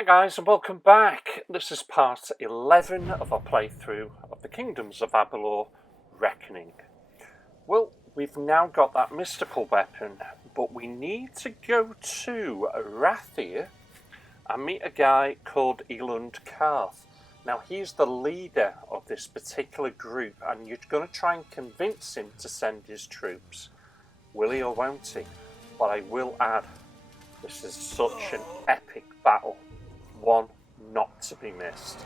Hi guys and welcome back. This is part 11 of our playthrough of the Kingdoms of Abalor Reckoning. Well, we've now got that mystical weapon, but we need to go to Rathir and meet a guy called Elund Karth. Now he's the leader of this particular group and you're going to try and convince him to send his troops. Will he or won't he? But I will add, this is such an epic battle. One not to be missed.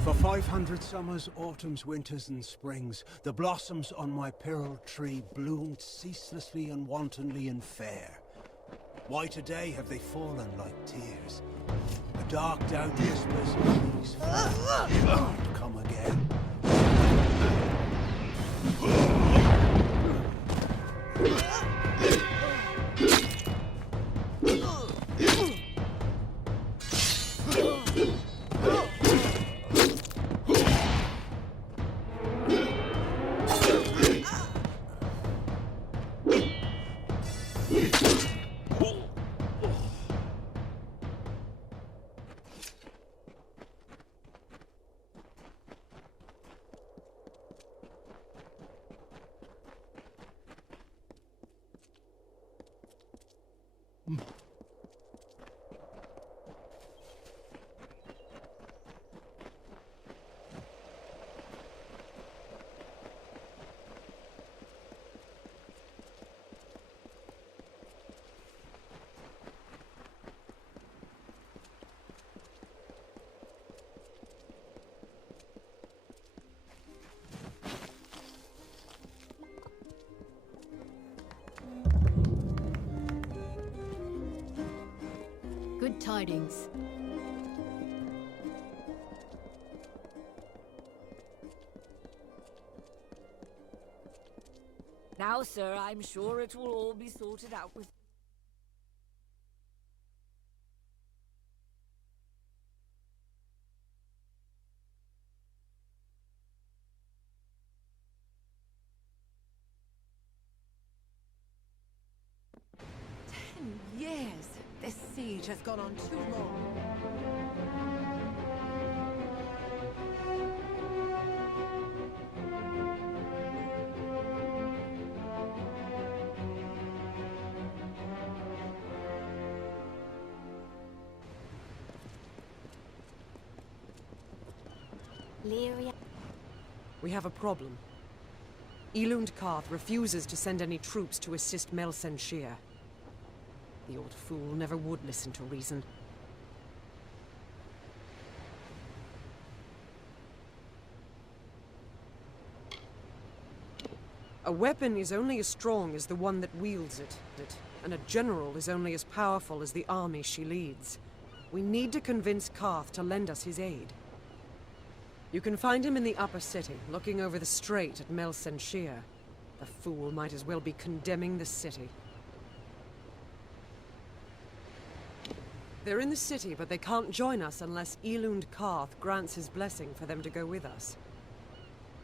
For 500 summers, autumns, winters, and springs, the blossoms on my pearl tree bloomed ceaselessly and wantonly and fair. Why today have they fallen like tears? A dark doubt whispers, these won't come again. Good tidings. Now, sir, I'm sure it will all be sorted out with... Years. This siege has gone on too long. Lyria. We have a problem. Elund Karth refuses to send any troops to assist Melsenshir. The old fool never would listen to reason. A weapon is only as strong as the one that wields it, and a general is only as powerful as the army she leads. We need to convince Karth to lend us his aid. You can find him in the upper city, looking over the strait at Melsenshir. The fool might as well be condemning the city. They're in the city, but they can't join us unless Elund Karth grants his blessing for them to go with us.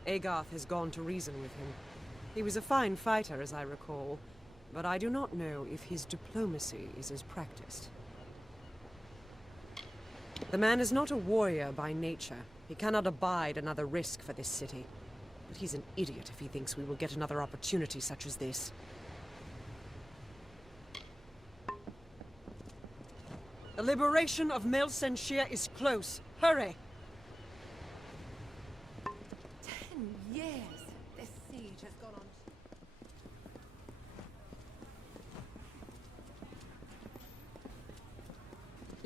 Agarth has gone to reason with him. He was a fine fighter, as I recall, but I do not know if his diplomacy is as practiced. The man is not a warrior by nature. He cannot abide another risk for this city. But he's an idiot if he thinks we will get another opportunity such as this. The liberation of Melsenshire is close. Hurry! 10 years! This siege has gone on.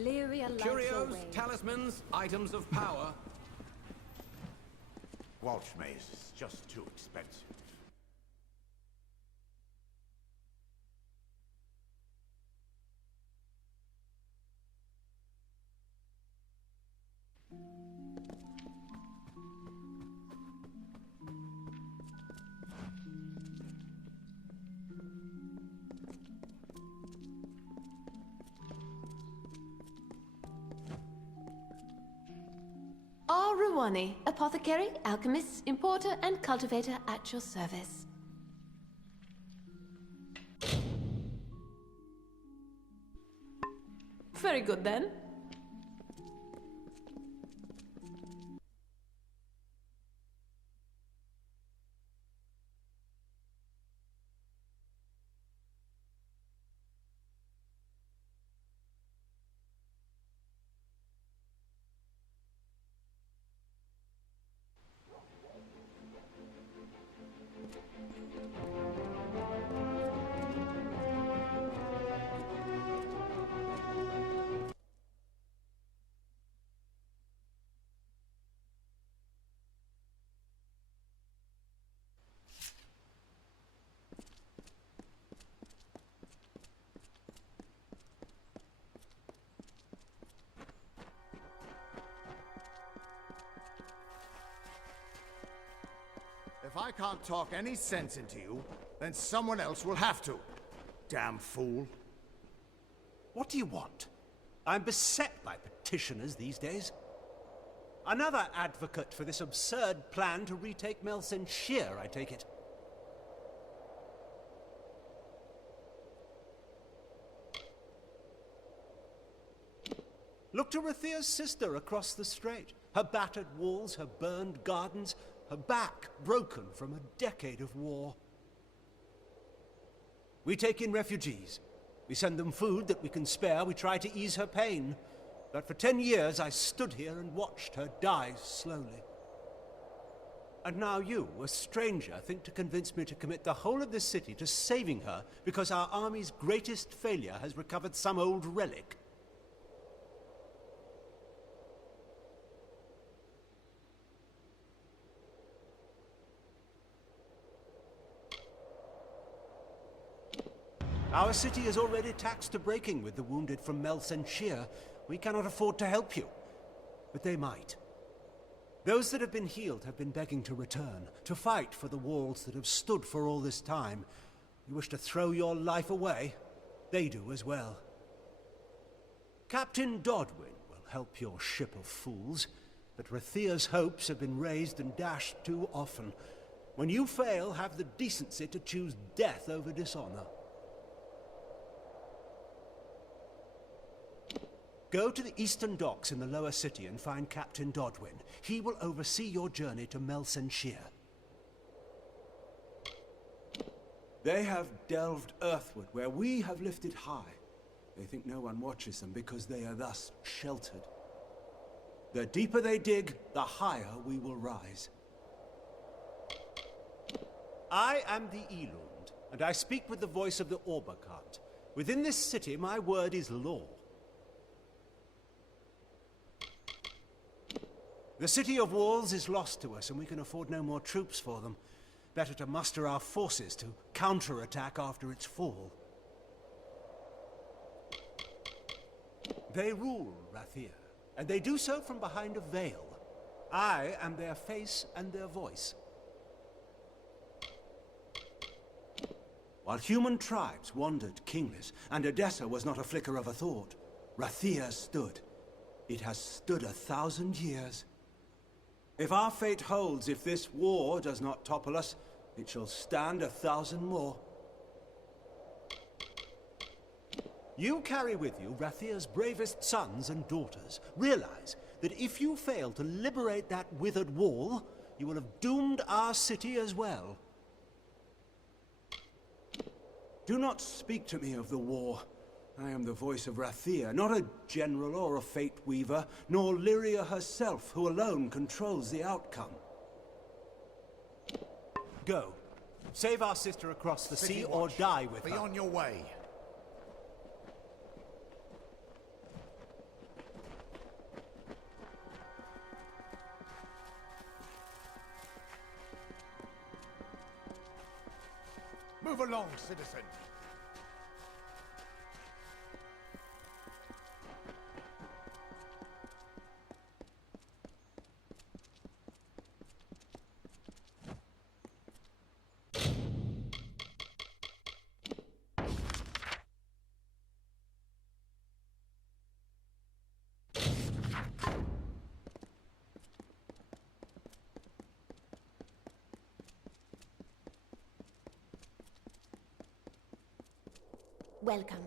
Lyria lights your Curios, way. talismans, items of power. Welsh maze is just too expensive. Ruwani, apothecary, alchemist, importer, and cultivator at your service. Very good then. If I can't talk any sense into you, then someone else will have to. Damn fool. What do you want? I'm beset by petitioners these days. Another advocate for this absurd plan to retake Melsenshire, I take it. Look to Rathia's sister across the strait. Her battered walls, her burned gardens, her back broken from a decade of war. We take in refugees. We send them food that we can spare. We try to ease her pain. But for 10 years I stood here and watched her die slowly. And now you, a stranger, think to convince me to commit the whole of this city to saving her because our army's greatest failure has recovered some old relic. Our city is already taxed to breaking with the wounded from Melsenshire. We cannot afford to help you, but they might. Those that have been healed have been begging to return, to fight for the walls that have stood for all this time. You wish to throw your life away? They do as well. Captain Dodwin will help your ship of fools, but Rathia's hopes have been raised and dashed too often. When you fail, have the decency to choose death over dishonor. Go to the eastern docks in the lower city and find Captain Dodwin. He will oversee your journey to Melsenshire. They have delved earthward where we have lifted high. They think no one watches them because they are thus sheltered. The deeper they dig, the higher we will rise. I am the Elund, and I speak with the voice of the Orbakart. Within this city, my word is law. The City of Walls is lost to us, and we can afford no more troops for them. Better to muster our forces to counterattack after its fall. They rule Rathia, and they do so from behind a veil. I am their face and their voice. While human tribes wandered kingless, and Odessa was not a flicker of a thought, Rathia stood. It has stood 1,000 years. If our fate holds, if this war does not topple us, it shall stand 1,000 more. You carry with you Rathia's bravest sons and daughters. Realize that if you fail to liberate that withered wall, you will have doomed our city as well. Do not speak to me of the war. I am the voice of Rathia, not a general or a fate weaver, nor Lyria herself, who alone controls the outcome. Go. Save our sister across the sea or die with her. Be on your way. Move along, citizen. Welcome.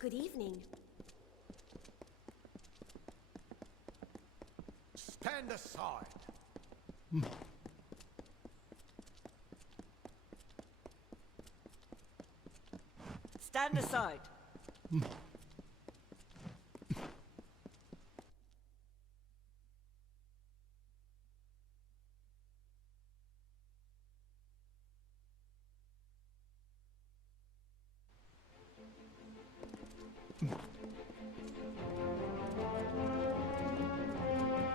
Good evening. Stand aside. Stand aside.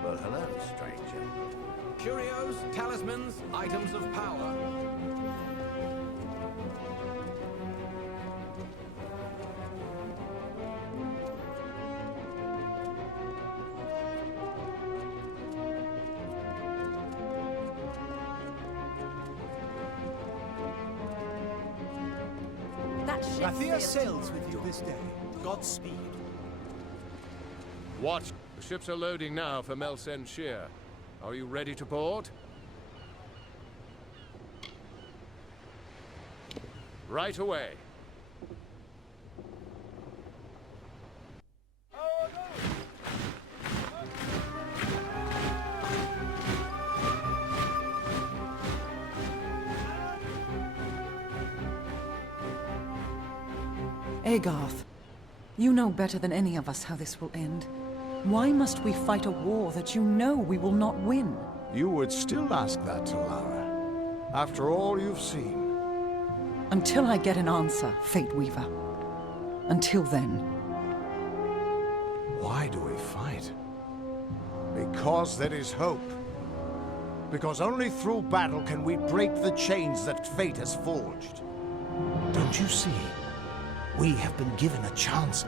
Well, hello, stranger. Curios, talismans, items of power. That ship Rathia sailed sails with you this day. Godspeed. Watch. The ships are loading now for Melsen Shear. Are you ready to board? Right away. Agarth, you know better than any of us how this will end. Why must we fight a war that you know we will not win? You would still ask that, Talara. After all you've seen. Until I get an answer, Fate Weaver. Until then. Why do we fight? Because there is hope. Because only through battle can we break the chains that fate has forged. Don't you see? We have been given a chance.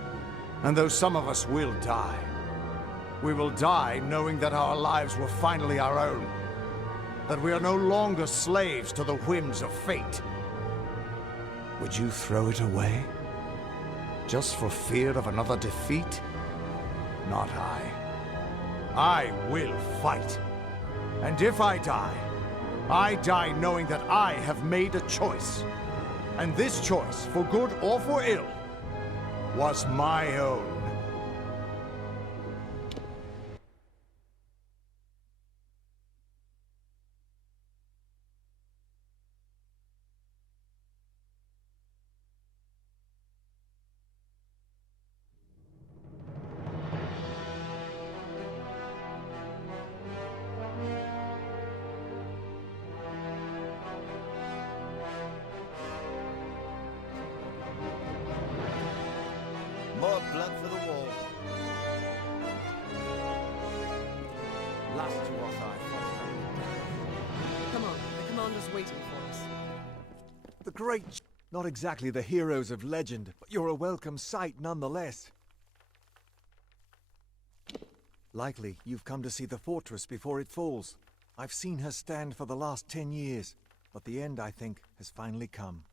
And though some of us will die, we will die knowing that our lives were finally our own. that we are no longer slaves to the whims of fate. Would you throw it away? Just for fear of another defeat? Not I. I will fight. And if I die knowing that I have made a choice. And this choice, for good or for ill, was my own. More blood for the wall. Last to what I thought. Come on, the commander's waiting for us. The great... Not exactly the heroes of legend, but you're a welcome sight nonetheless. Likely you've come to see the fortress before it falls. I've seen her stand for the last 10 years, but the end, I think, has finally come.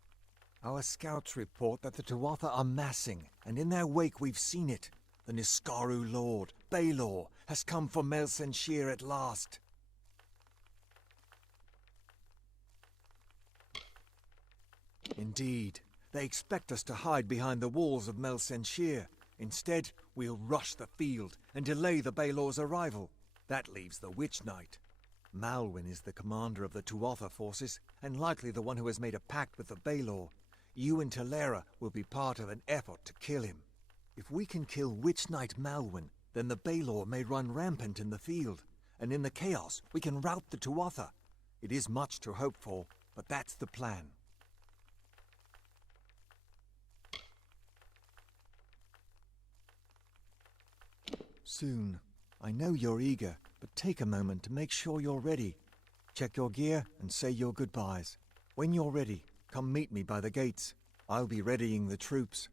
Our scouts report that the Tuatha are massing, and in their wake we've seen it. The Niskaru Lord, Baelor, has come for Melsenshir at last. Indeed, they expect us to hide behind the walls of Melsenshir. Instead, we'll rush the field and delay the Baelor's arrival. That leaves the Witch Knight. Malwyn is the commander of the Tuatha forces, and likely the one who has made a pact with the Baelor. You and Talera will be part of an effort to kill him. If we can kill Witch Knight Malwyn, then the Baelor may run rampant in the field, and in the chaos we can rout the Tuatha. It is much to hope for, but that's the plan. Soon. I know you're eager, but take a moment to make sure you're ready. Check your gear and say your goodbyes. When you're ready, come meet me by the gates. I'll be readying the troops.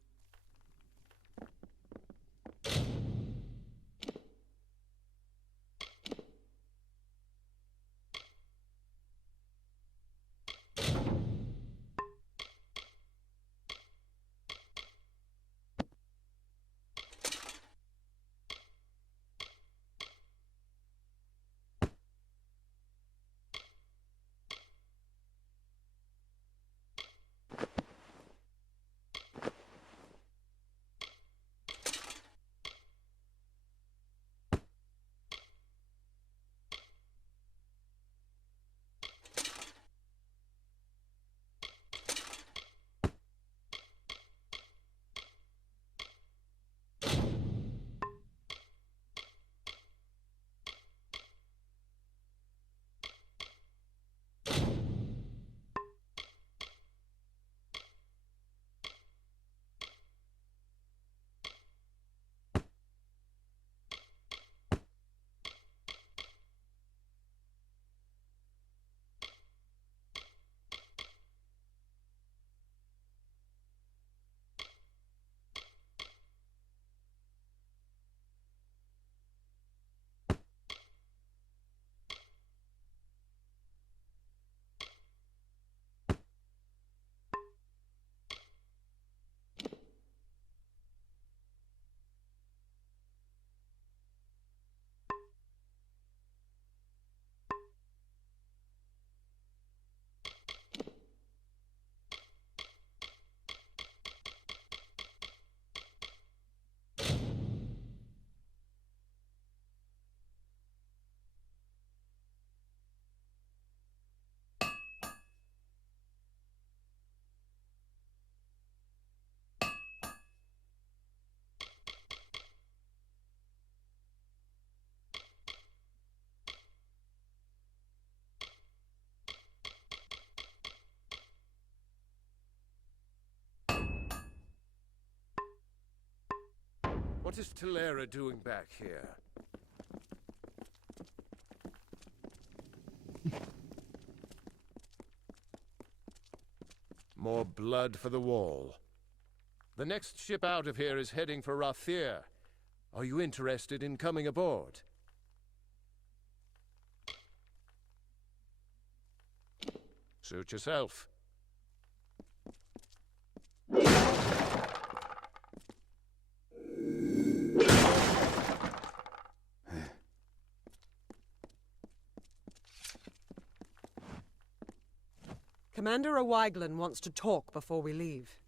What is Talera doing back here? More blood for the wall. The next ship out of here is heading for Rathir. Are you interested in coming aboard? Suit yourself. Commander O'Wyglen wants to talk before we leave.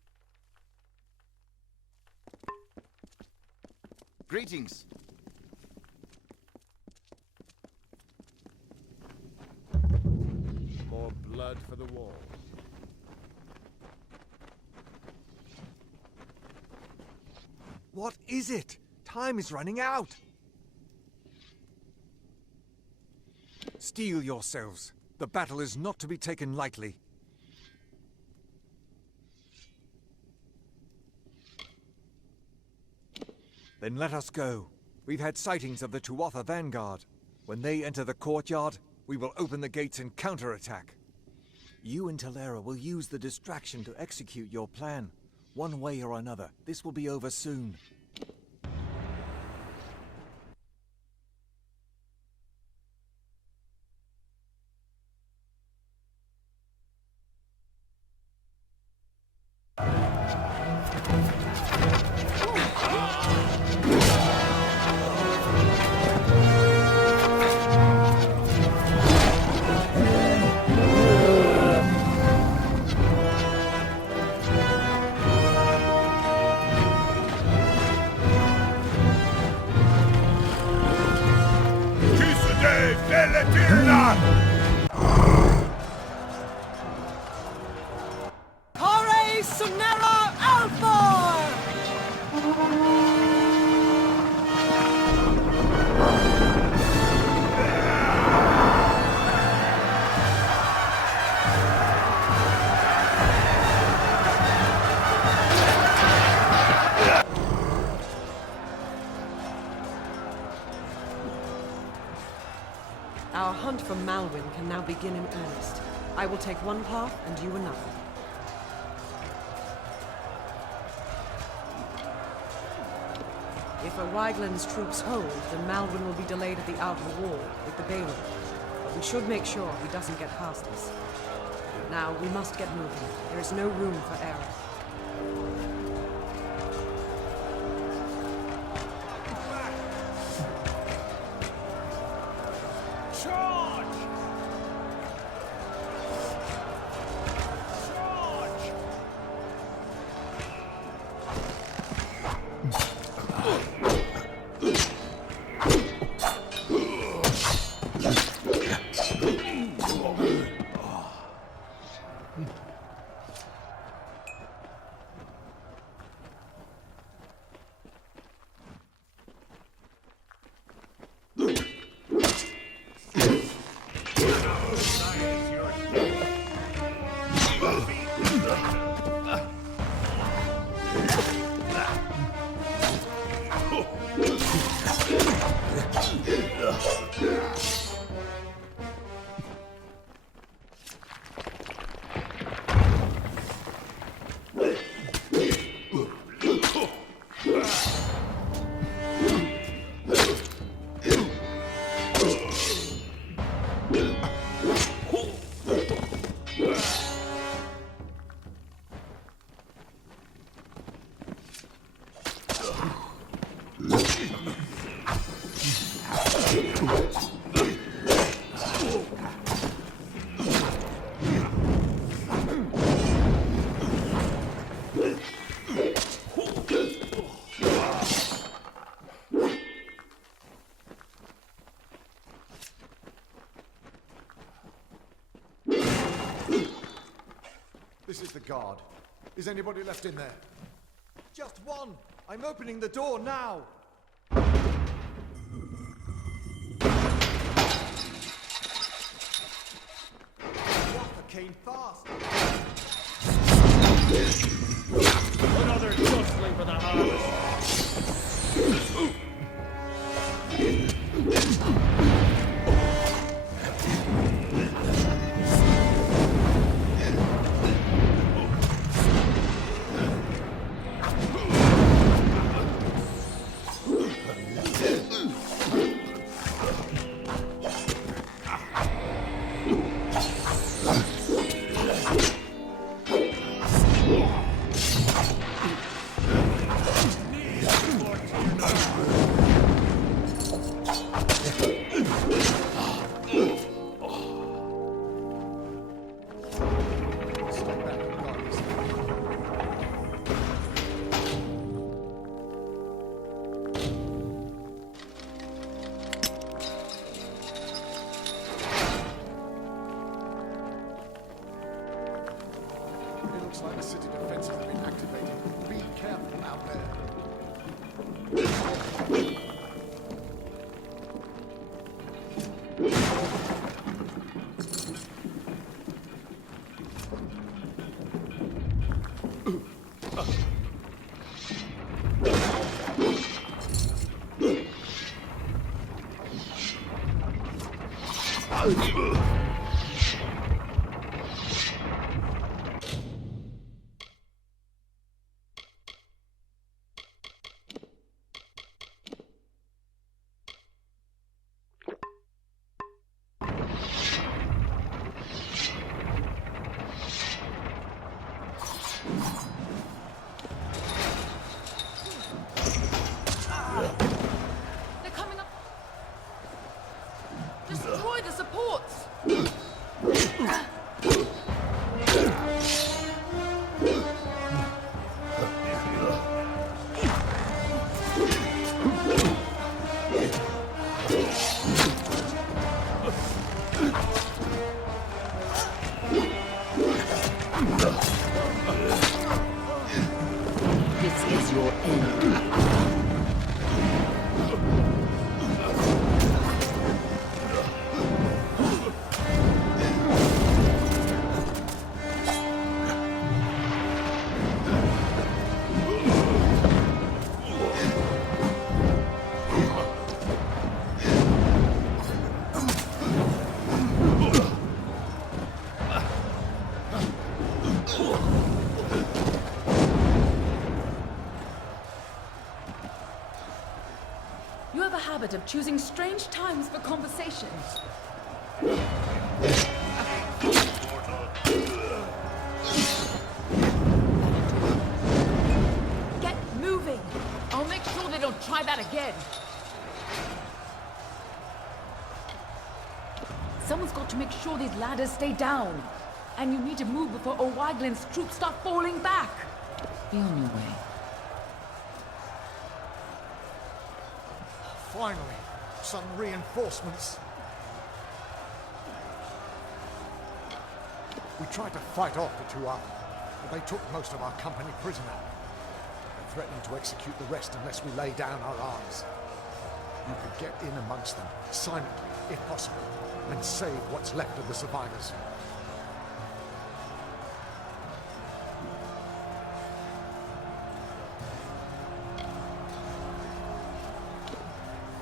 Greetings. More blood for the wall. What is it? Time is running out! Steel yourselves. The battle is not to be taken lightly. Then let us go. We've had sightings of the Tuatha Vanguard. When they enter the courtyard, we will open the gates and counterattack. You and Talera will use the distraction to execute your plan. One way or another, this will be over soon. Hore Sunera Alfor! Our hunt for Malwyn can now begin in earnest. I will take one path and you another. If O'Wyglen's troops hold, then Malwyn will be delayed at the outer wall with the Baylor. But we should make sure he doesn't get past us. Now, we must get moving. There is no room for error. This is the guard. Is anybody left in there? Just one! I'm opening the door now! Tuatha came fast! Another justling for the harvest. Looks like the city defenses have been activated. Be careful out there. They're coming up. Destroy the supports. This is your end. You have a habit of choosing strange times for conversations. Get moving! I'll make sure they don't try that again. Someone's got to make sure these ladders stay down. And you need to move before O'Waglin's troops start falling back. Be on your way. Finally, some reinforcements. We tried to fight off the two up, but they took most of our company prisoner. They're threatening to execute the rest unless we lay down our arms. You could get in amongst them, silently, if possible, and save what's left of the survivors.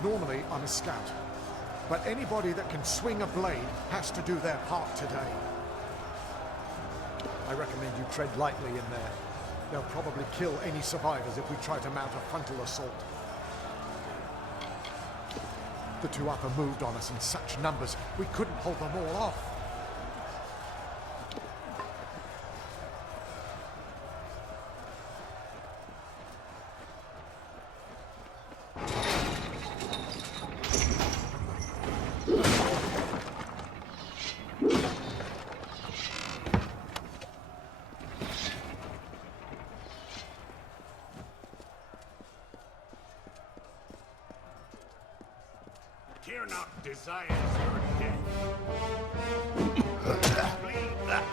Normally, I'm a scout, but anybody that can swing a blade has to do their part today. I recommend you tread lightly in there. They'll probably kill any survivors if we try to mount a frontal assault. The two upper moved on us in such numbers, we couldn't hold them all off. Tirnock desires your death. Bleed that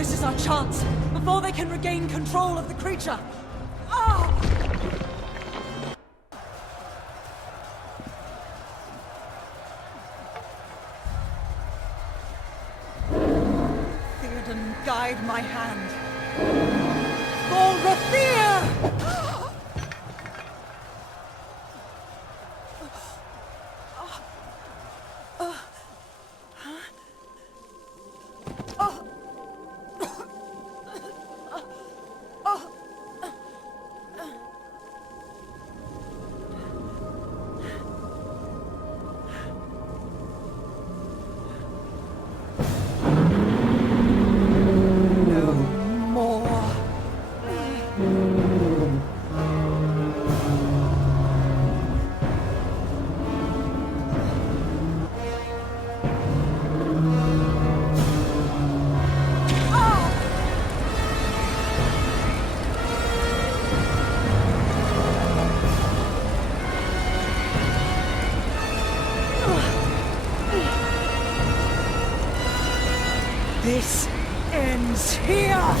This is our chance, before they can regain control of the creature. Ah! Theoden, guide my hand. For Rathir! This ends here!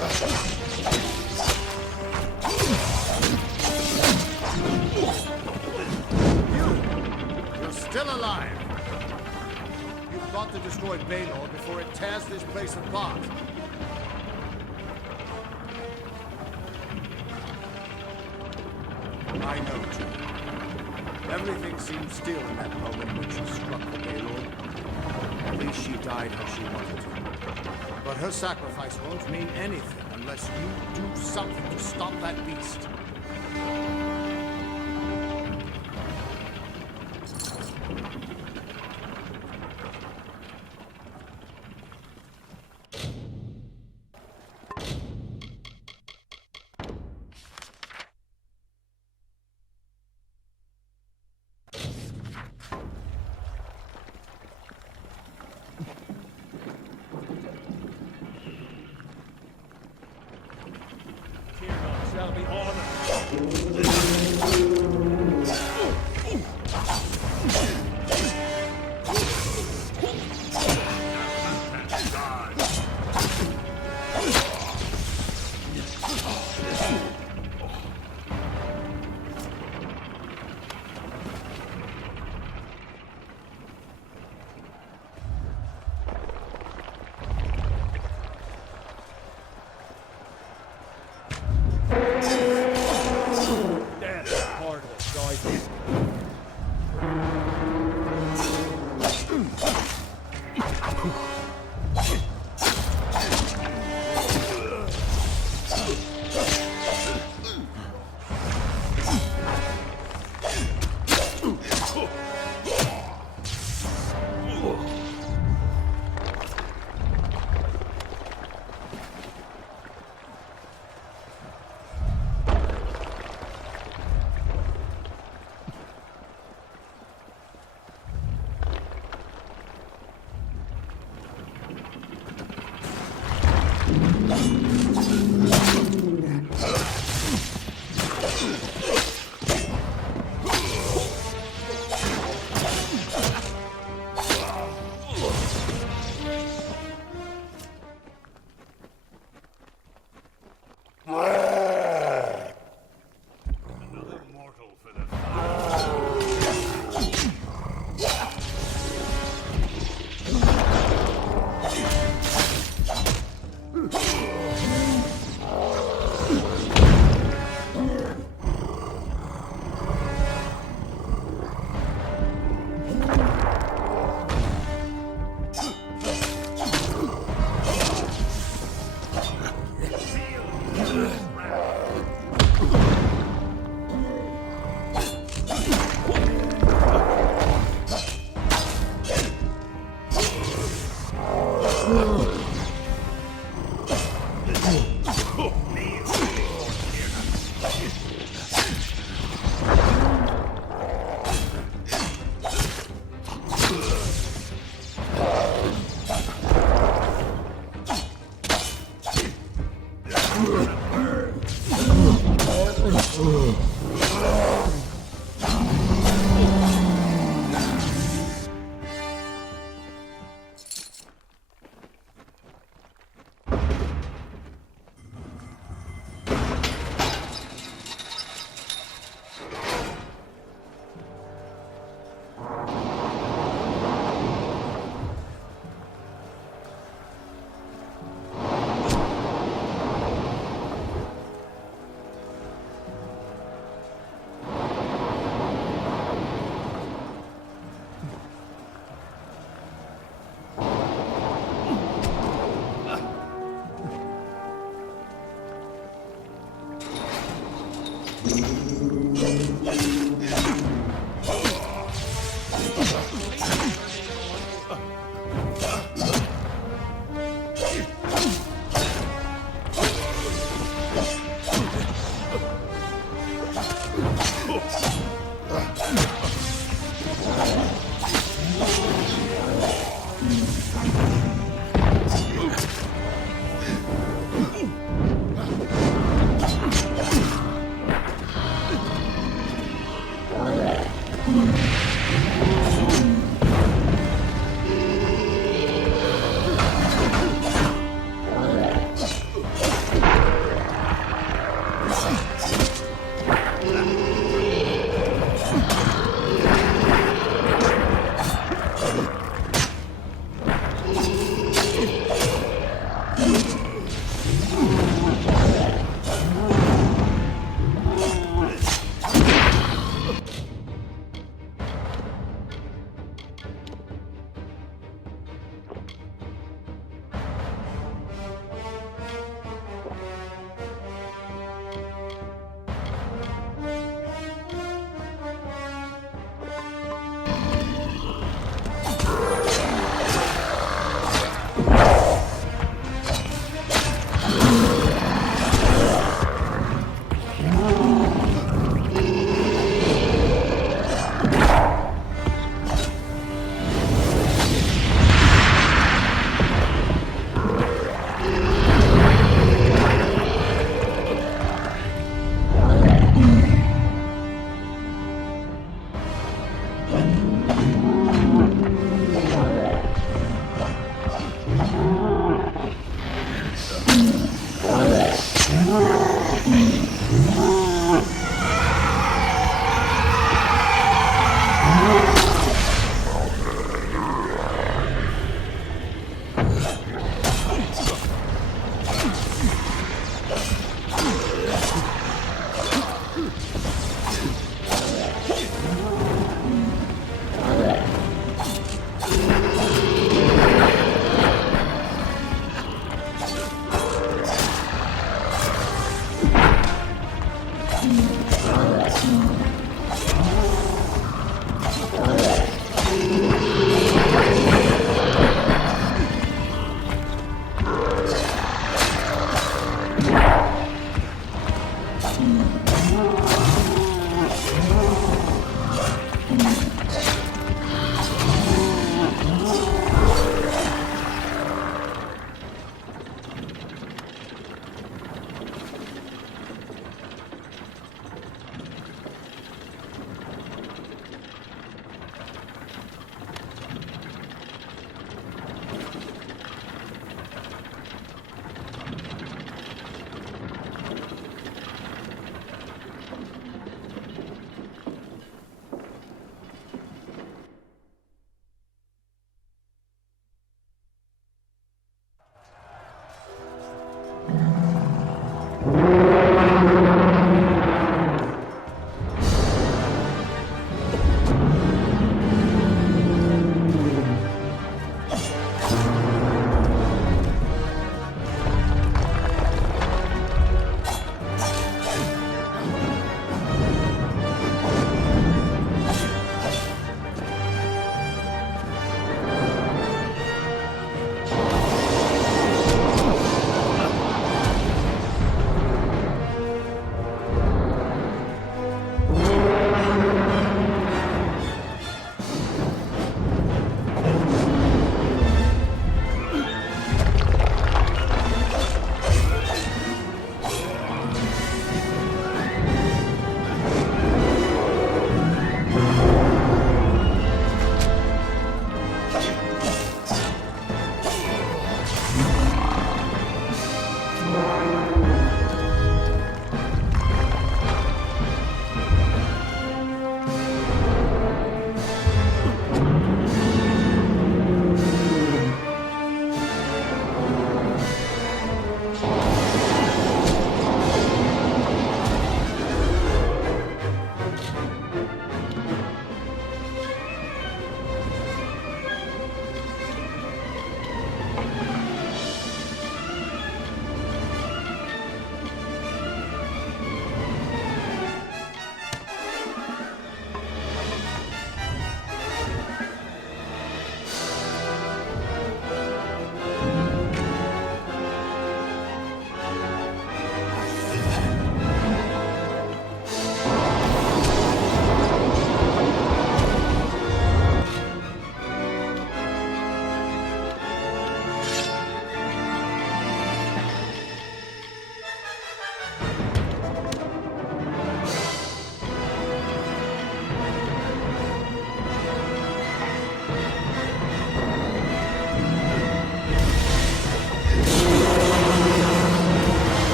You're still alive. You've got to destroy Baelor before it tears this place apart. I know, Jim. Everything seemed still in that moment when she struck the Baelor. At least she died how she wanted to. But her sacrifice won't mean anything unless you do something to stop that beast. Shall be honored.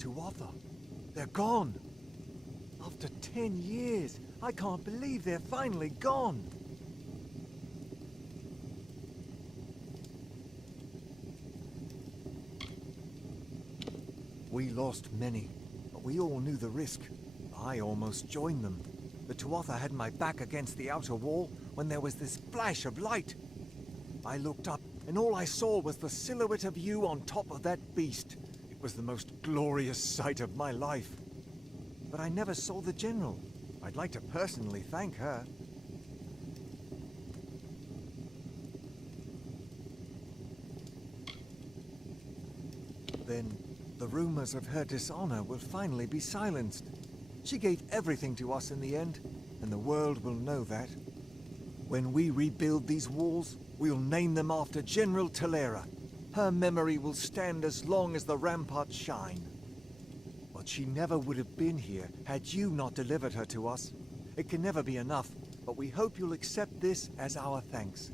Tuatha. They're gone. After 10 years, I can't believe they're finally gone. We lost many, but we all knew the risk. I almost joined them. The Tuatha had my back against the outer wall when there was this flash of light. I looked up, and all I saw was the silhouette of you on top of that beast. It was the most glorious sight of my life. But I never saw the General. I'd like to personally thank her. Then, the rumors of her dishonor will finally be silenced. She gave everything to us in the end, and the world will know that. When we rebuild these walls, we'll name them after General Talera. Her memory will stand as long as the ramparts shine. But she never would have been here had you not delivered her to us. It can never be enough, but we hope you'll accept this as our thanks.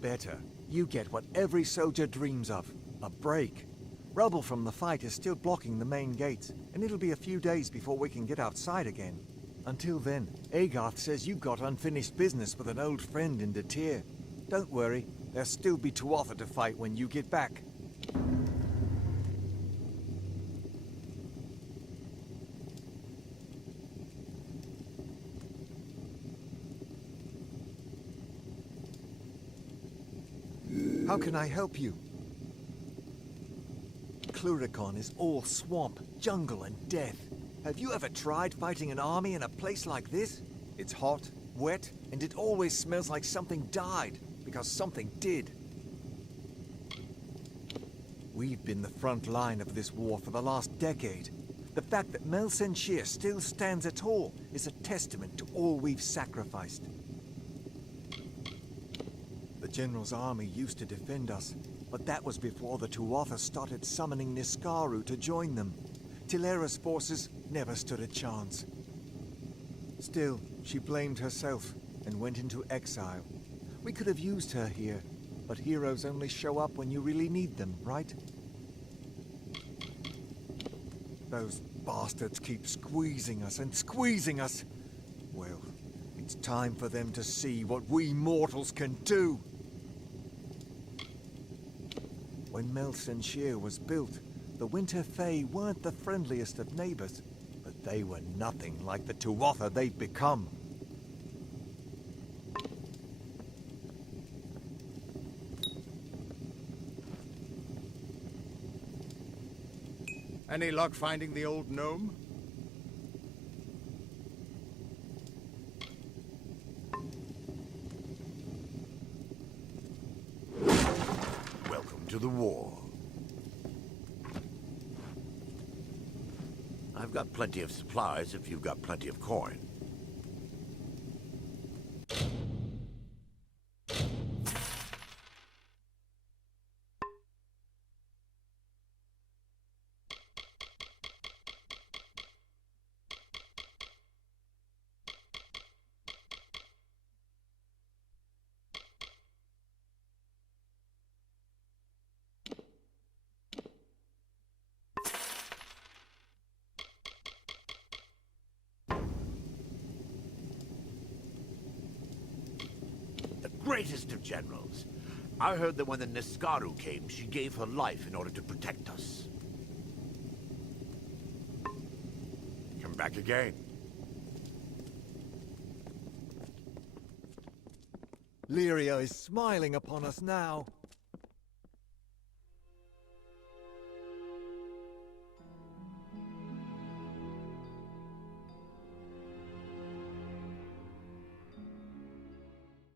Better. You get what every soldier dreams of. A break. Rubble from the fight is still blocking the main gates, and it'll be a few days before we can get outside again. Until then, Agarth says you've got unfinished business with an old friend in Detir. Don't worry, there'll still be Tuatha to fight when you get back. How can I help you? Cluricon is all swamp, jungle, and death. Have you ever tried fighting an army in a place like this? It's hot, wet, and it always smells like something died, because something did. We've been the front line of this war for the last decade. The fact that Mel Senshir still stands at all is a testament to all we've sacrificed. The General's army used to defend us, but that was before the Tuatha started summoning Niskaru to join them. Talera's forces never stood a chance. Still, she blamed herself and went into exile. We could have used her here, but heroes only show up when you really need them, right? Those bastards keep squeezing us and squeezing us. Well, it's time for them to see what we mortals can do. When Mel Senshir was built, the Winter Fae weren't the friendliest of neighbors, but they were nothing like the Tuatha they've become. Any luck finding the old gnome? Welcome to the war. I've got plenty of supplies if you've got plenty of coin. Greatest of generals. I heard that when the Niskaru came, she gave her life in order to protect us. Come back again. Lyria is smiling upon us now.